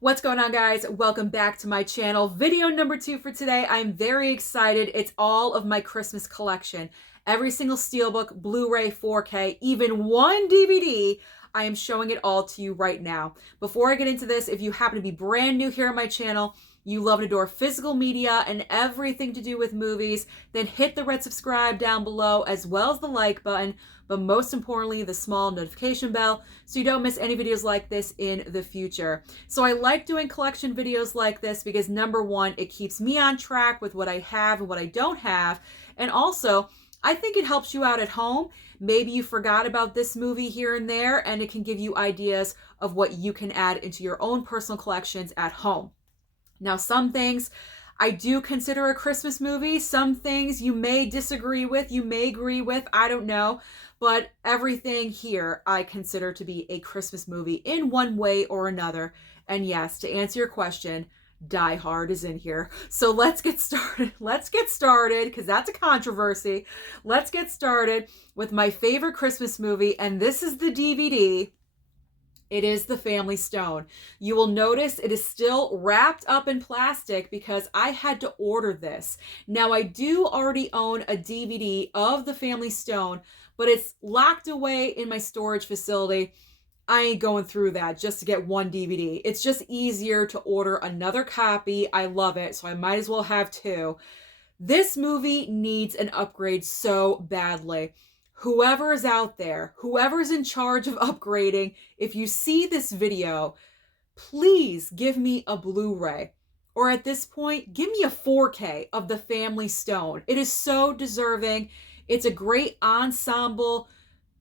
What's going on, guys? Welcome back to my channel. Video number 2 for today. I'm very excited. It's all of my Christmas collection. Every single Steelbook, Blu-ray, 4K, even one DVD. I am showing it all to you right now. Before I get into this, if you happen to be brand new here on my channel, you love and adore physical media and everything to do with movies, then hit the red subscribe down below as well as the like button, but most importantly, the small notification bell so you don't miss any videos like this in the future. So I like doing collection videos like this because number one, it keeps me on track with what I have and what I don't have. And also, I think it helps you out at home. Maybe you forgot about this movie here and there, and it can give you ideas of what you can add into your own personal collections at home. Now, some things I do consider a Christmas movie. Some things you may disagree with, you may agree with, I don't know. But everything here I consider to be a Christmas movie in one way or another. And yes, to answer your question, Die Hard is in here. So let's get started. Let's get started because that's a controversy. Let's get started with my favorite Christmas movie, and this is the DVD. It is The Family Stone. You will notice it is still wrapped up in plastic because I had to order this. Now, I do already own a DVD of The Family Stone, but it's locked away in my storage facility. I ain't going through that just to get one DVD. It's just easier to order another copy. I love it, so I might as well have two. This movie needs an upgrade so badly. Whoever is out there, whoever's in charge of upgrading, if you see this video, please give me a Blu-ray. Or at this point, give me a 4K of The Family Stone. It is so deserving. It's a great ensemble,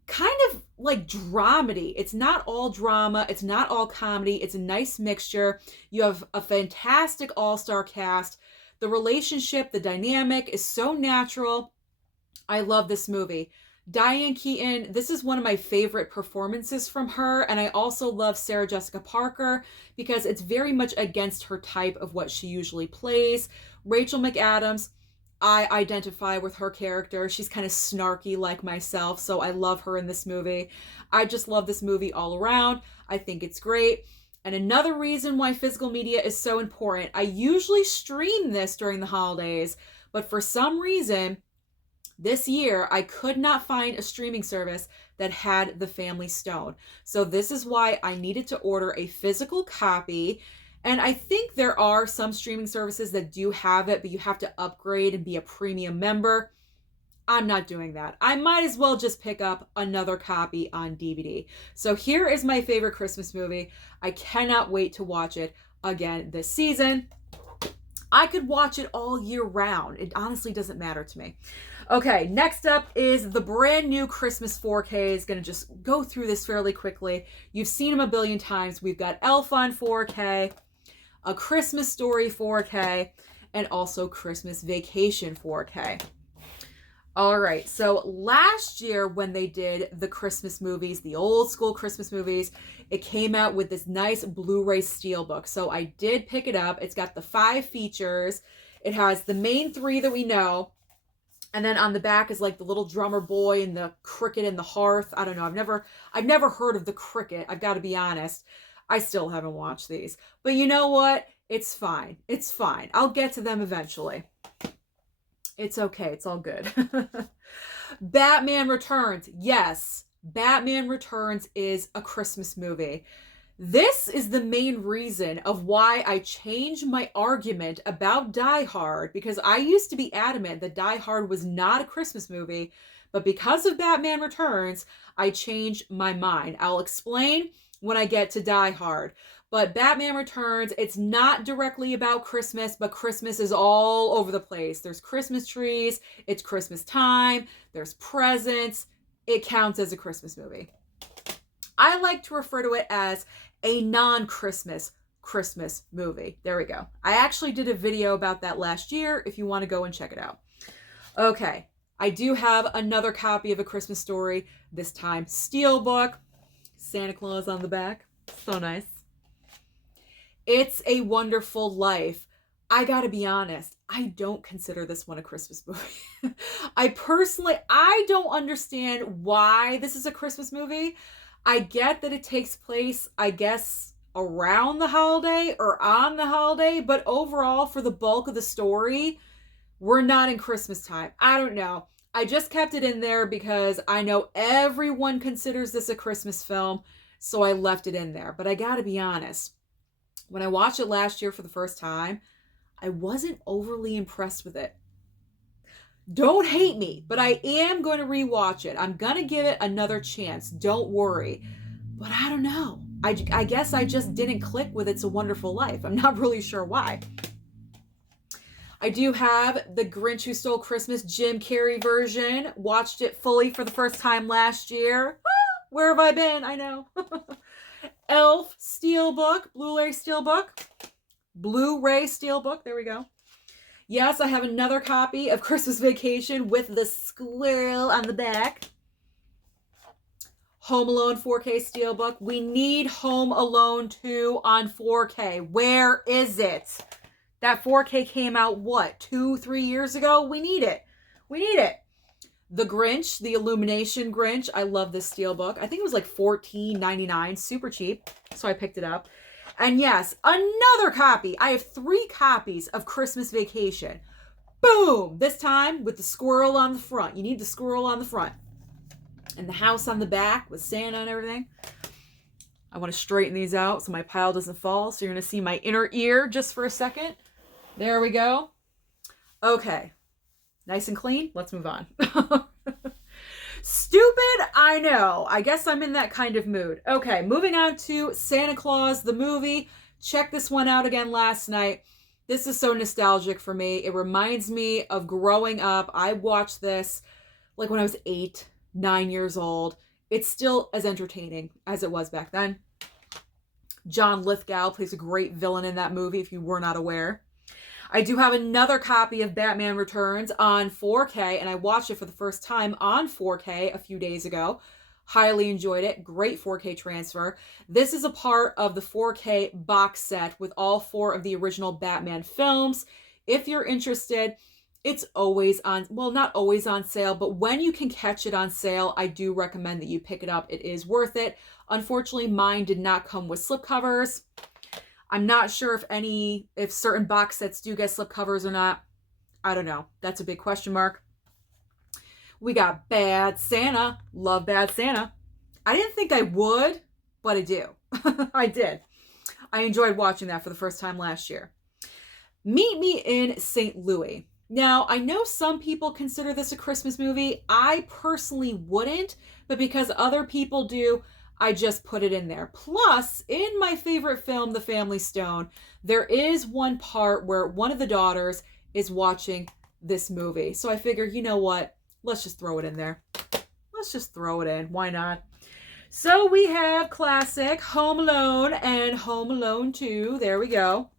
kind of like dramedy. It's not all drama. It's not all comedy. It's a nice mixture. You have a fantastic all-star cast. The relationship, the dynamic is so natural. I love this movie. Diane Keaton, this is one of my favorite performances from her, and I also love Sarah Jessica Parker because it's very much against her type of what she usually plays. Rachel McAdams, I identify with her character. She's kind of snarky like myself, so I love her in this movie. I just love this movie all around. I think it's great. And another reason why physical media is so important, I usually stream this during the holidays, but for some reason, this year, I could not find a streaming service that had The Family Stone. So this is why I needed to order a physical copy. And I think there are some streaming services that do have it, but you have to upgrade and be a premium member. I'm not doing that. I might as well just pick up another copy on DVD. So here is my favorite Christmas movie. I cannot wait to watch it again this season. I could watch it all year round. It honestly doesn't matter to me. Okay, next up is the brand new Christmas 4K. Is going to just go through this fairly quickly. You've seen them a billion times. We've got Elf on 4K, A Christmas Story 4K, and also Christmas Vacation 4K. All right, so last year when they did the Christmas movies, the old school Christmas movies, it came out with this nice Blu-ray Steelbook. So I did pick it up. It's got the 5 features. It has the main 3 that we know. And then on the back is like the little drummer boy and the cricket and the hearth. I don't know. I've never heard of the cricket. I've got to be honest. I still haven't watched these. But you know what? It's fine. It's fine. I'll get to them eventually. It's okay. It's all good. Batman Returns. Yes, Batman Returns is a Christmas movie. This is the main reason of why I changed my argument about Die Hard, because I used to be adamant that Die Hard was not a Christmas movie, but because of Batman Returns, I changed my mind. I'll explain when I get to Die Hard. But Batman Returns, it's not directly about Christmas, but Christmas is all over the place. There's Christmas trees, it's Christmas time, there's presents. It counts as a Christmas movie. I like to refer to it as a non-Christmas Christmas movie. There we go. I actually did a video about that last year if you want to go and check it out. Okay, I do have another copy of A Christmas Story, this time Steelbook. Santa Claus on the back. So nice. It's a Wonderful Life. I gotta be honest, I don't consider this one a Christmas movie. I don't understand why this is a Christmas movie. I get that it takes place, I guess, around the holiday or on the holiday, but overall, for the bulk of the story, we're not in Christmas time. I don't know. I just kept it in there because I know everyone considers this a Christmas film, so I left it in there. But I gotta be honest, when I watched it last year for the first time, I wasn't overly impressed with it. Don't hate me, but I am going to rewatch it. I'm going to give it another chance. Don't worry. But I don't know. I guess I just didn't click with It's a Wonderful Life. I'm not really sure why. I do have The Grinch Who Stole Christmas Jim Carrey version. Watched it fully for the first time last year. Where have I been? I know. Elf Steelbook, Blu-ray Steelbook. Blu-ray Steelbook. There we go. Yes, I have another copy of Christmas Vacation with the squirrel on the back. Home Alone 4K Steelbook. We need Home Alone 2 on 4K. Where is it? That 4K came out, what, 2-3 years ago? We need it. We need it. The Grinch, the Illumination Grinch. I love this Steelbook. I think it was like $14.99, super cheap. So I picked it up. And yes, another copy. I have 3 copies of Christmas Vacation. Boom! This time with the squirrel on the front. You need the squirrel on the front. And the house on the back with Santa and everything. I want to straighten these out so my pile doesn't fall. So you're going to see my inner ear just for a second. There we go. Okay. Nice and clean. Let's move on. Stupid, I know. I guess I'm in that kind of mood. Okay, moving on to Santa Claus, the movie. Check this one out again last night. This is so nostalgic for me. It reminds me of growing up. I watched this like when I was 8, 9 years old. It's still as entertaining as it was back then. John Lithgow plays a great villain in that movie, if you were not aware. I do have another copy of Batman Returns on 4K, and I watched it for the first time on 4K a few days ago. Highly enjoyed it. Great 4K transfer. This is a part of the 4K box set with all 4 of the original Batman films. If you're interested, it's always on, well, not always on sale, but when you can catch it on sale, I do recommend that you pick it up. It is worth it. Unfortunately, mine did not come with slipcovers. I'm not sure if certain box sets do get slipcovers or not. I don't know. That's a big question mark. We got Bad Santa. Love Bad Santa. I didn't think I would, but I do. I did. I enjoyed watching that for the first time last year. Meet Me in St. Louis. Now, I know some people consider this a Christmas movie. I personally wouldn't, but because other people do, I just put it in there. Plus, in my favorite film, The Family Stone, there is one part where one of the daughters is watching this movie. So I figured, you know what? Let's just throw it in there. Let's just throw it in. Why not? So we have classic Home Alone and Home Alone 2. There we go.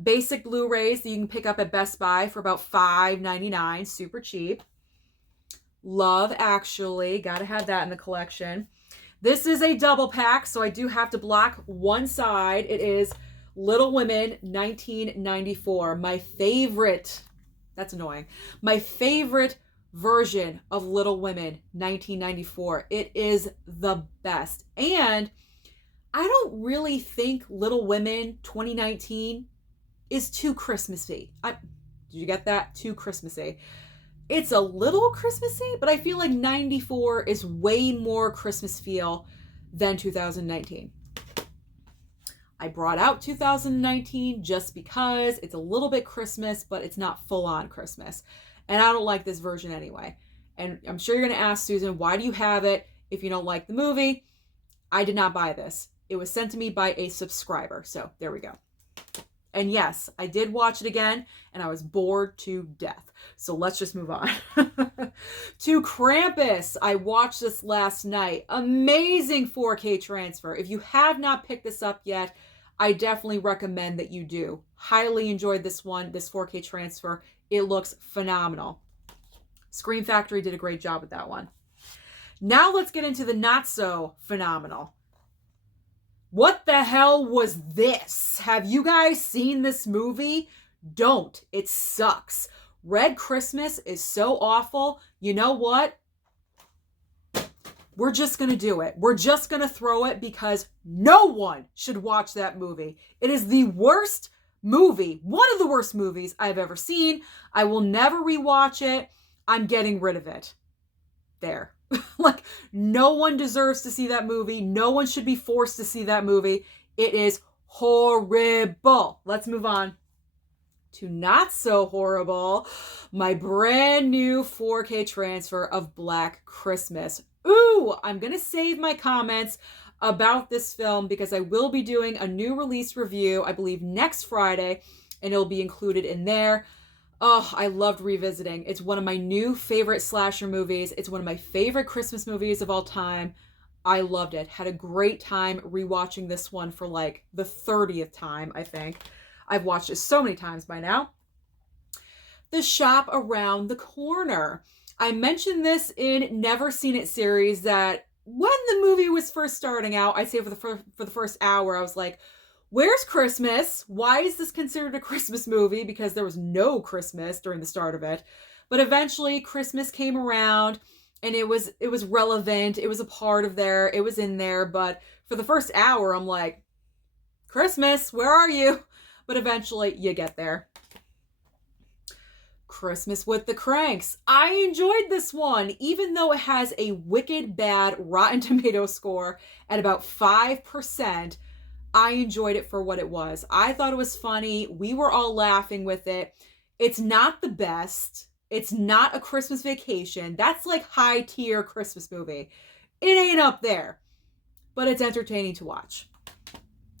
Basic Blu-rays that you can pick up at Best Buy for about $5.99. Super cheap. Love Actually. Gotta have that in the collection. This is a double pack, so I do have to block one side. It is Little Women, 1994. My favorite, that's annoying, my favorite version of Little Women, 1994. It is the best. And I don't really think Little Women 2019 is too Christmassy. Did you get that? Too Christmassy. It's a little Christmassy, but I feel like 94 is way more Christmas feel than 2019. I brought out 2019 just because it's a little bit Christmas, but it's not full on Christmas. And I don't like this version anyway. And I'm sure you're going to ask, Susan, why do you have it if you don't like the movie? I did not buy this. It was sent to me by a subscriber. So there we go. And yes, I did watch it again, and I was bored to death. So let's just move on. To Krampus. I watched this last night. Amazing 4K transfer. If you have not picked this up yet, I definitely recommend that you do. Highly enjoyed this one, this 4K transfer. It looks phenomenal. Scream Factory did a great job with that one. Now let's get into the not so phenomenal. What the hell was this? Have you guys seen this movie? Don't. It sucks. Red Christmas is so awful. You know what? We're just going to do it. We're just going to throw it because no one should watch that movie. It is the worst movie, one of the worst movies I've ever seen. I will never rewatch it. I'm getting rid of it. There. Like, no one deserves to see that movie. No one should be forced to see that movie. It is horrible. Let's move on to not so horrible. My brand new 4K transfer of Black Christmas. Ooh, I'm going to save my comments about this film because I will be doing a new release review, I believe next Friday, and it'll be included in there. Oh, I loved revisiting. It's one of my new favorite slasher movies. It's one of my favorite Christmas movies of all time. I loved it. Had a great time rewatching this one for like the 30th time, I think. I've watched it so many times by now. The Shop Around the Corner. I mentioned this in Never Seen It series that when the movie was first starting out, I'd say for the first hour, I was like, where's Christmas? Why is this considered a Christmas movie? Because there was no Christmas during the start of it. But eventually Christmas came around and it was relevant. It was a part of there. It was in there. But for the first hour, I'm like, Christmas, where are you? But eventually you get there. Christmas with the Cranks. I enjoyed this one, even though it has a wicked bad Rotten Tomato score at about 5%. I enjoyed it for what it was. I thought it was funny. We were all laughing with it. It's not the best. It's not a Christmas Vacation. That's like high tier Christmas movie. It ain't up there, but it's entertaining to watch.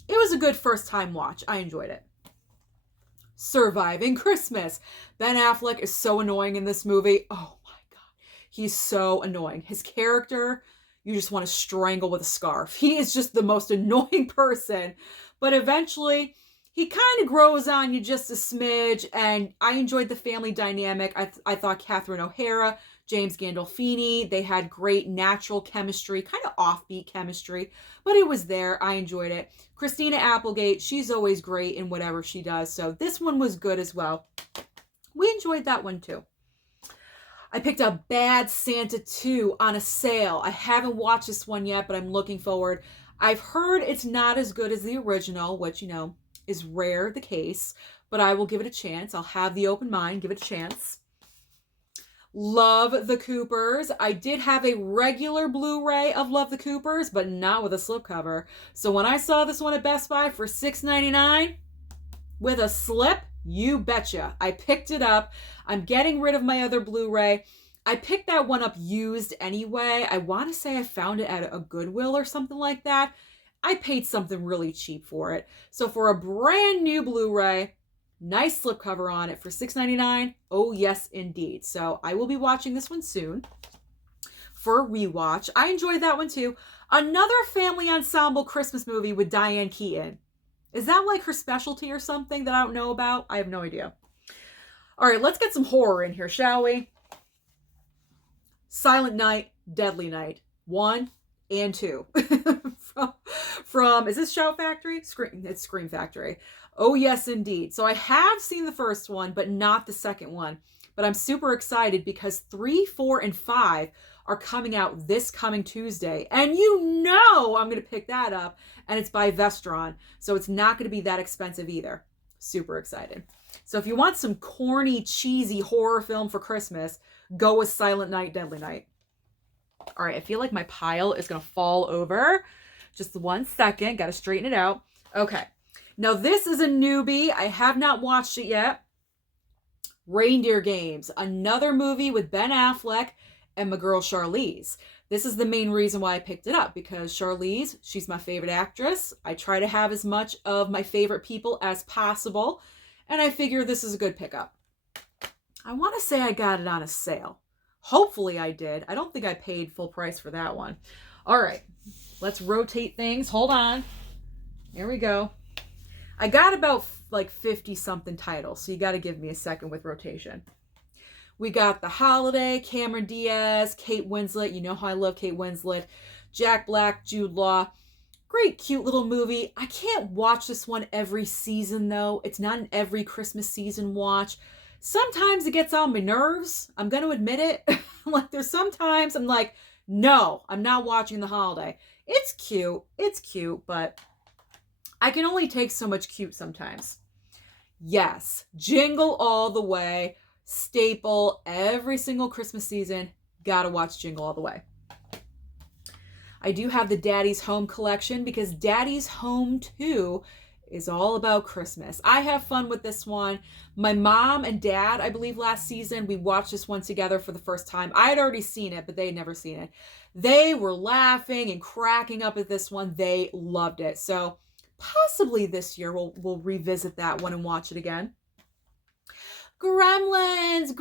It was a good first time watch. I enjoyed it. Surviving Christmas. Ben Affleck is so annoying in this movie. Oh my God. He's so annoying. His character, you just want to strangle with a scarf. He is just the most annoying person. But eventually, he kind of grows on you just a smidge. And I enjoyed the family dynamic. I thought Catherine O'Hara, James Gandolfini, they had great natural chemistry, kind of offbeat chemistry. But it was there. I enjoyed it. Christina Applegate, she's always great in whatever she does. So this one was good as well. We enjoyed that one too. I picked up Bad Santa 2 on a sale. I haven't watched this one yet, but I'm looking forward. I've heard it's not as good as the original, which, you know, is rare the case, but I will give it a chance. I'll have the open mind, give it a chance. Love the Coopers. I did have a regular Blu-ray of Love the Coopers, but not with a slipcover. So when I saw this one at Best Buy for $6.99 with a slip, you betcha. I picked it up. I'm getting rid of my other Blu-ray. I picked that one up used anyway. I want to say I found it at a Goodwill or something like that. I paid something really cheap for it. So for a brand new Blu-ray, nice slipcover on it for $6.99. Oh, yes, indeed. So I will be watching this one soon for a rewatch. I enjoyed that one too. Another family ensemble Christmas movie with Diane Keaton. Is that like her specialty or something that I don't know about? I have no idea. All right, let's get some horror in here, shall we? Silent Night, Deadly Night. 1 and 2. from is this Shout Factory? It's Scream Factory. Oh, yes, indeed. So I have seen the first one, but not the second one. But I'm super excited because 3, 4, and 5 are coming out this coming Tuesday. And you know I'm going to pick that up. And it's by Vestron. So it's not going to be that expensive either. Super excited. So if you want some corny, cheesy horror film for Christmas, go with Silent Night, Deadly Night. All right, I feel like my pile is going to fall over. Just 1 second. Got to straighten it out. Okay. Now, this is a newbie. I have not watched it yet. Reindeer Games, another movie with Ben Affleck and my girl Charlize. This is the main reason why I picked it up, because Charlize, she's my favorite actress. I try to have as much of my favorite people as possible, and I figure this is a good pickup. I want to say I got it on a sale. Hopefully I did. I don't think I paid full price for that one. All right, let's rotate things. Hold on. Here we go. I got about like 50 something titles, so you got to give me a second with rotation. We got The Holiday, Cameron Diaz, Kate Winslet. You know how I love Kate Winslet. Jack Black, Jude Law. Great, cute little movie. I can't watch this one every season, though. It's not an every Christmas season watch. Sometimes it gets on my nerves. I'm going to admit it. Like, there's sometimes I'm like, No, I'm not watching The Holiday. It's cute, but I can only take so much cute sometimes. Yes, Jingle All the Way, staple every single Christmas season. Gotta watch Jingle All the Way. I do have the Daddy's Home collection because Daddy's Home 2 is all about Christmas. I have fun with this one. My mom and dad, I believe last season, we watched this one together for the first time. I had already seen it, but they had never seen it. They were laughing and cracking up at this one. They loved it. So possibly this year we'll revisit that one and watch it again. Gremlins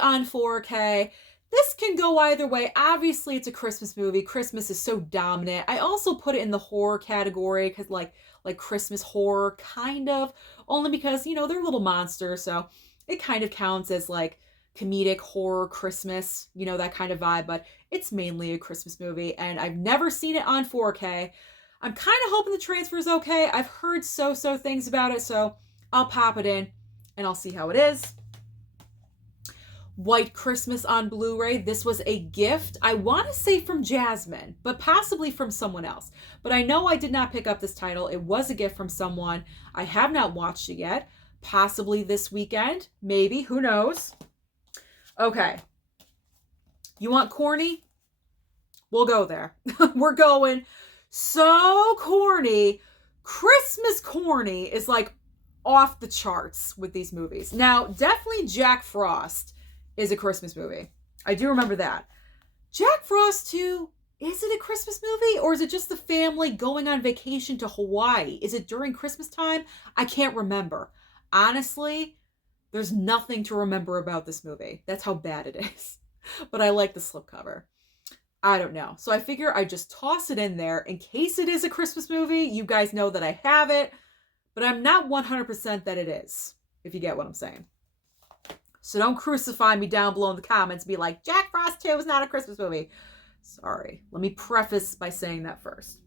on 4K. This can go either way. Obviously, it's a Christmas movie. Christmas is so dominant. I also put it in the horror category because like Christmas horror, kind of. Only because, you know, they're little monsters, so it kind of counts as like comedic horror Christmas, you know, that kind of vibe. But it's mainly a Christmas movie, and I've never seen it on 4K. I'm kind of hoping the transfer is okay. I've heard so things about it, so I'll pop it in and I'll see how it is. White Christmas on Blu-ray. This was a gift, I want to say from Jasmine, but possibly from someone else. But I know I did not pick up this title. It was a gift from someone. I have not watched it yet. Possibly this weekend. Maybe. Who knows? Okay. You want corny? We'll go there. We're going so corny. Christmas corny is like off the charts with these movies. Now, definitely Jack Frost is a Christmas movie. I do remember that. Jack Frost 2, is it a Christmas movie? Or is it just the family going on vacation to Hawaii? Is it during Christmas time? I can't remember. Honestly, there's nothing to remember about this movie. That's how bad it is. But I like the slipcover. I don't know. So I figure I just toss it in there in case it is a Christmas movie. You guys know that I have it. But I'm not 100% that it is, if you get what I'm saying. So don't crucify me down below in the comments and be like, Jack Frost 2 is not a Christmas movie. Sorry. Let me preface by saying that first.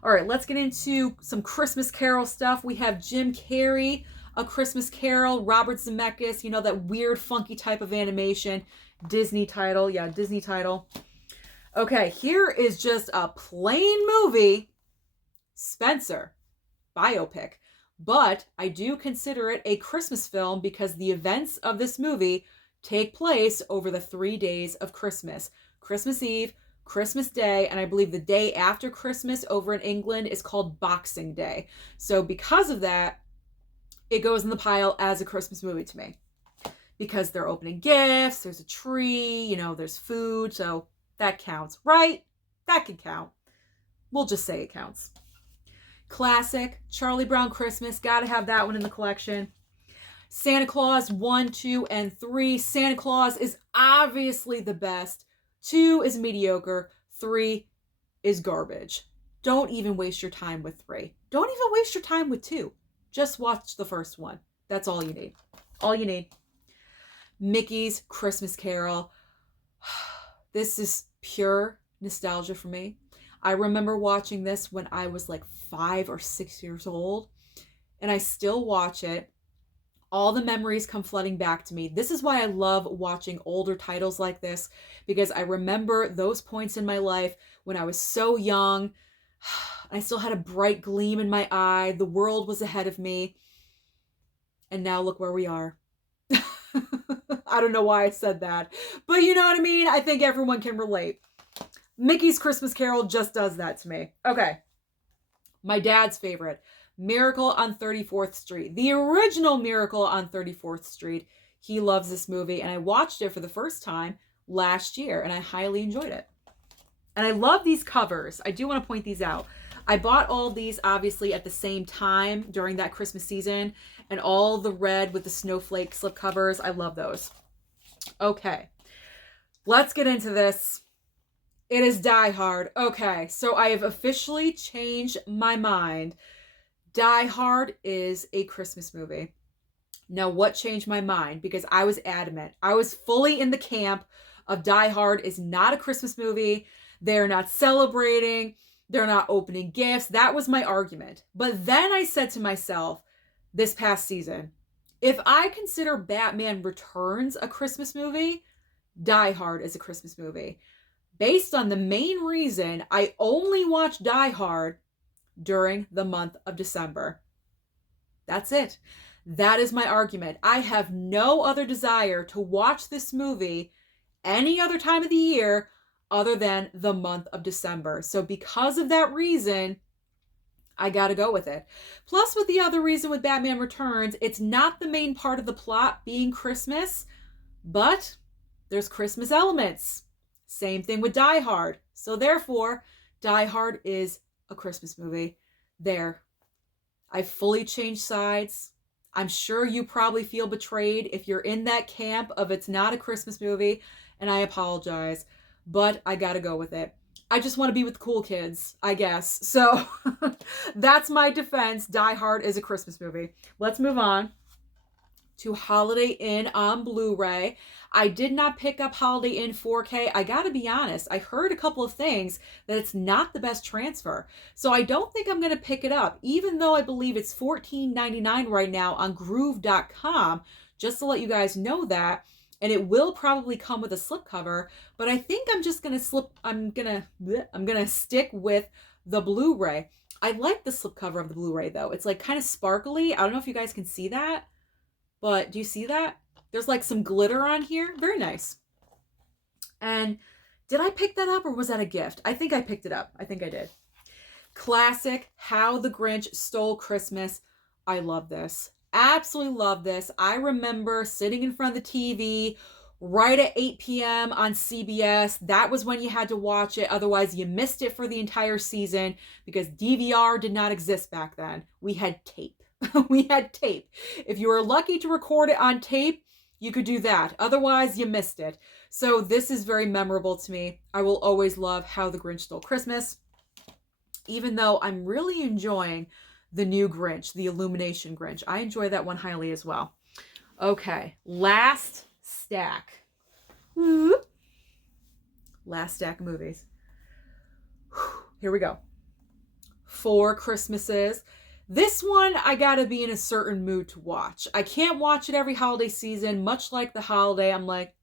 All right, let's get into some Christmas Carol stuff. We have Jim Carrey, A Christmas Carol, Robert Zemeckis, you know, that weird, funky type of animation. Disney title. Yeah, Disney title. Okay, here is just a plain movie. Spencer. Biopic. But I do consider it a Christmas film because the events of this movie take place over the 3 days of Christmas. Christmas Eve, Christmas Day, and I believe the day after Christmas over in England is called Boxing Day. So because of that, it goes in the pile as a Christmas movie to me. Because they're opening gifts, there's a tree, you know, there's food, so that counts, right? That can count. We'll just say it counts. Classic, Charlie Brown Christmas. Gotta have that one in the collection. Santa Claus 1, 2, and 3. Santa Claus is obviously the best. 2 is mediocre. 3 is garbage. Don't even waste your time with 3. Don't even waste your time with 2. Just watch the first one. That's all you need. All you need. Mickey's Christmas Carol. This is pure nostalgia for me. I remember watching this when I was like 5 or 6 years old, and I still watch it. All the memories come flooding back to me. This is why I love watching older titles like this, because I remember those points in my life when I was so young. I still had a bright gleam in my eye. The world was ahead of me. And now look where we are. I don't know why I said that, but you know what I mean? I think everyone can relate. Mickey's Christmas Carol just does that to me. Okay. My dad's favorite, Miracle on 34th Street. The original Miracle on 34th Street. He loves this movie, and I watched it for the first time last year, and I highly enjoyed it. And I love these covers. I do want to point these out. I bought all these, obviously, at the same time during that Christmas season, and all the red with the snowflake slip covers. I love those. Okay. Let's get into this. It is Die Hard. Okay, so I have officially changed my mind. Die Hard is a Christmas movie. Now, what changed my mind? Because I was adamant. I was fully in the camp of Die Hard is not a Christmas movie. They're not celebrating. They're not opening gifts. That was my argument. But then I said to myself this past season, if I consider Batman Returns a Christmas movie, Die Hard is a Christmas movie. based on the main reason I only watch Die Hard during the month of December. That's it. That is my argument. I have no other desire to watch this movie any other time of the year other than the month of December. So because of that reason, I gotta go with it. Plus, with the other reason with Batman Returns, it's not the main part of the plot being Christmas, but there's Christmas elements. Same thing with Die Hard. So therefore, Die Hard is a Christmas movie. There. I fully changed sides. I'm sure you probably feel betrayed if you're in that camp of it's not a Christmas movie, and I apologize, but I gotta go with it. I just want to be with the cool kids, I guess. So that's my defense. Die Hard is a Christmas movie. Let's move on to Holiday Inn on Blu-ray. I did not pick up Holiday Inn 4K. I gotta be honest, I heard a couple of things that it's not the best transfer. So I don't think I'm gonna pick it up, even though I believe it's $14.99 right now on groove.com, just to let you guys know that. And it will probably come with a slipcover, but I think I'm just gonna I'm gonna stick with the Blu-ray. I like the slipcover of the Blu-ray though. It's like kind of sparkly. I don't know if you guys can see that, but do you see that? There's like some glitter on here. Very nice. And did I pick that up or was that a gift? I think I picked it up. I think I did. Classic How the Grinch Stole Christmas. I love this. Absolutely love this. I remember sitting in front of the TV right at 8 p.m. on CBS. That was when you had to watch it. Otherwise, you missed it for the entire season because DVR did not exist back then. We had tape. We had tape. If you were lucky to record it on tape, you could do that. Otherwise, you missed it. So this is very memorable to me. I will always love How the Grinch Stole Christmas, even though I'm really enjoying the new Grinch, the Illumination Grinch. I enjoy that one highly as well. Okay, last stack. Last stack of movies. Here we go. 4 Christmases. This one, I gotta be in a certain mood to watch. I can't watch it every holiday season, much like The Holiday. I'm like,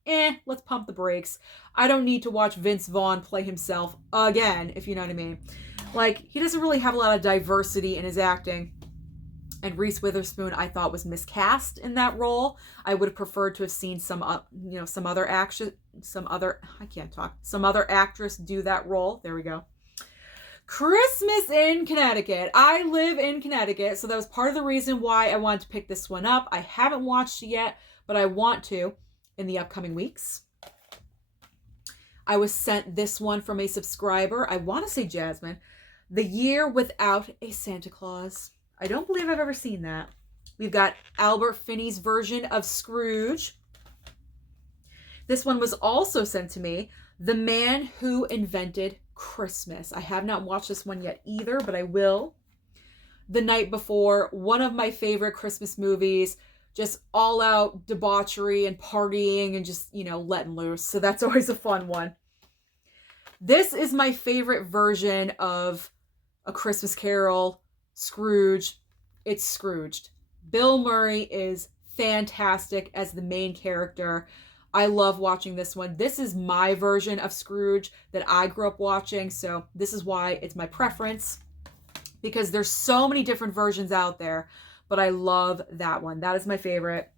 let's pump the brakes. I don't need to watch Vince Vaughn play himself again, if you know what I mean. Like, he doesn't really have a lot of diversity in his acting. And Reese Witherspoon, I thought, was miscast in that role. I would have preferred to have seen some other actress do that role. There we go. Christmas in Connecticut. I live in Connecticut, so that was part of the reason why I wanted to pick this one up. I haven't watched it yet, but I want to in the upcoming weeks. I was sent this one from a subscriber. I want to say Jasmine. The Year Without a Santa Claus. I don't believe I've ever seen that. We've got Albert Finney's version of Scrooge. This one was also sent to me. The Man Who Invented Christmas. I have not watched this one yet either, but I will. The Night Before, one of my favorite Christmas movies. Just all out debauchery and partying and just, letting loose. So that's always a fun one. This is my favorite version of A Christmas Carol, Scrooge. It's Scrooged. Bill Murray is fantastic as the main character. I love watching this one. This is my version of Scrooge that I grew up watching, so this is why it's my preference, because there's so many different versions out there, but I love that one. That is my favorite.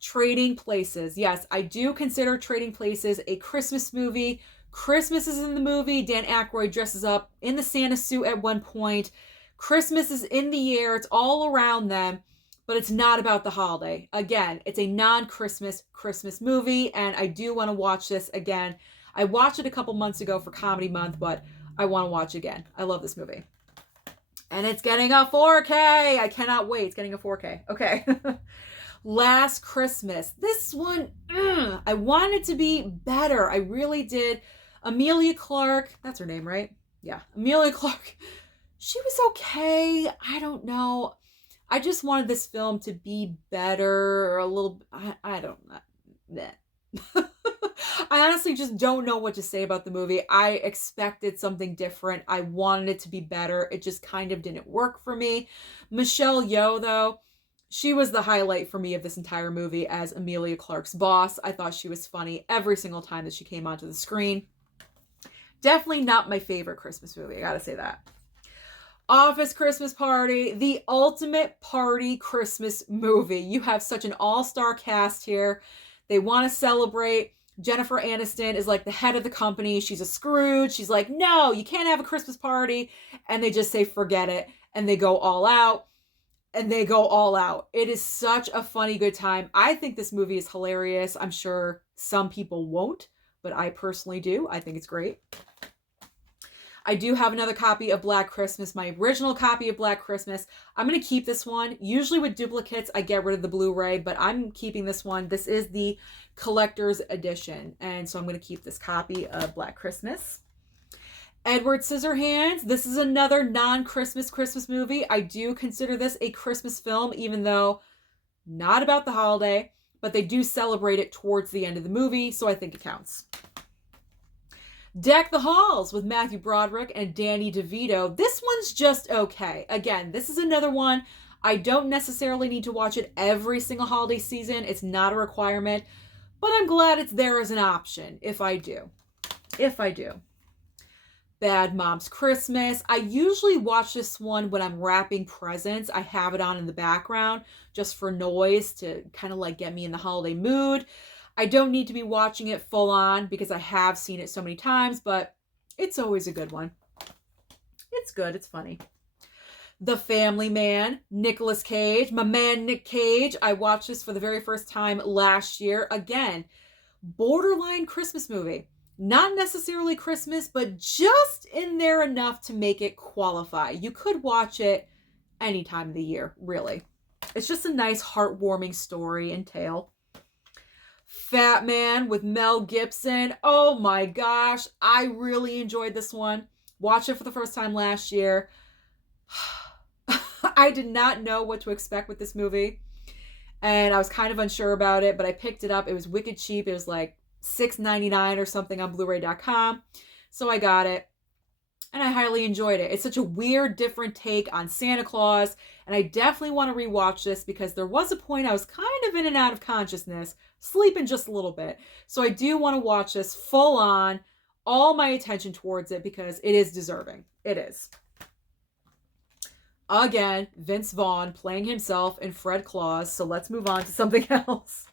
Trading Places. Yes, I do consider Trading Places a Christmas movie. Christmas is in the movie. Dan Aykroyd dresses up in the Santa suit at one point. Christmas is in the air. It's all around them. But it's not about the holiday. Again, it's a non-Christmas Christmas movie, and I do want to watch this again. I watched it a couple months ago for Comedy Month, but I want to watch it again. I love this movie. And it's getting a 4K. I cannot wait. It's getting a 4K. Okay. Last Christmas. This one, I wanted to be better. I really did. Emilia Clarke, that's her name, right? Yeah, Emilia Clarke. She was okay. I don't know. I just wanted this film to be better or a little, I don't know. I honestly just don't know what to say about the movie. I expected something different. I wanted it to be better. It just kind of didn't work for me. Michelle Yeoh, though, she was the highlight for me of this entire movie as Emilia Clarke's boss. I thought she was funny every single time that she came onto the screen. Definitely not my favorite Christmas movie. I gotta say that. Office Christmas Party, the ultimate party Christmas movie. You have such an all-star cast here. They want to celebrate. Jennifer Aniston is like the head of the company. She's a Scrooge. She's like, no, you can't have a Christmas party. And they just say, forget it. And they go all out. And they go all out. It is such a funny, good time. I think this movie is hilarious. I'm sure some people won't, but I personally do. I think it's great. I do have another copy of Black Christmas, my original copy of Black Christmas. I'm going to keep this one. Usually with duplicates, I get rid of the Blu-ray, but I'm keeping this one. This is the collector's edition, and so I'm going to keep this copy of Black Christmas. Edward Scissorhands. This is another non-Christmas Christmas movie. I do consider this a Christmas film, even though not about the holiday, but they do celebrate it towards the end of the movie, so I think it counts. Deck the Halls with Matthew Broderick and Danny DeVito. This one's just okay. Again, this is another one. I don't necessarily need to watch it every single holiday season. It's not a requirement, but I'm glad it's there as an option if I do. If I do. Bad Moms Christmas. I usually watch this one when I'm wrapping presents. I have it on in the background just for noise to kind of like get me in the holiday mood. I don't need to be watching it full on because I have seen it so many times, but it's always a good one. It's good. It's funny. The Family Man, Nicolas Cage, my man Nick Cage. I watched this for the very first time last year. Again, borderline Christmas movie. Not necessarily Christmas, but just in there enough to make it qualify. You could watch it any time of the year, really. It's just a nice, heartwarming story and tale. Fat Man with Mel Gibson. Oh my gosh, I really enjoyed this one. Watched it for the first time last year. I did not know what to expect with this movie, and I was kind of unsure about it, but I picked it up. It was wicked cheap. It was like $6.99 or something on blu-ray.com, so I got it, and I highly enjoyed it. It's such a weird, different take on Santa Claus, and I definitely want to rewatch this because there was a point I was kind of in and out of consciousness, sleeping just a little bit. So I do want to watch this full on, all my attention towards it because it is deserving. It is. Again, Vince Vaughn playing himself in Fred Claus. So let's move on to something else.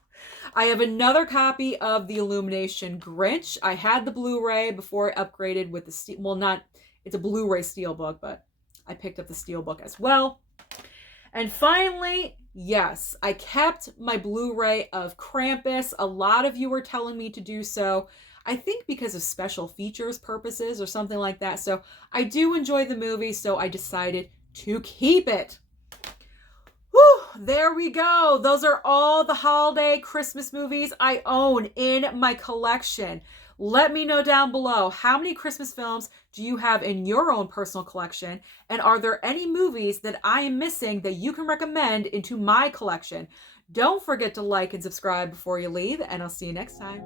I have another copy of the Illumination Grinch. I had the Blu-ray before I upgraded with the well, not, it's a Blu-ray Steelbook, but I picked up the Steelbook as well. And finally, yes, I kept my Blu-ray of Krampus. A lot of you were telling me to do so. I think because of special features purposes or something like that. So I do enjoy the movie, so I decided to keep it. Whew, there we go. Those are all the holiday Christmas movies I own in my collection. Let me know down below, how many Christmas films do you have in your own personal collection? And are there any movies that I am missing that you can recommend into my collection? Don't forget to like and subscribe before you leave, and I'll see you next time.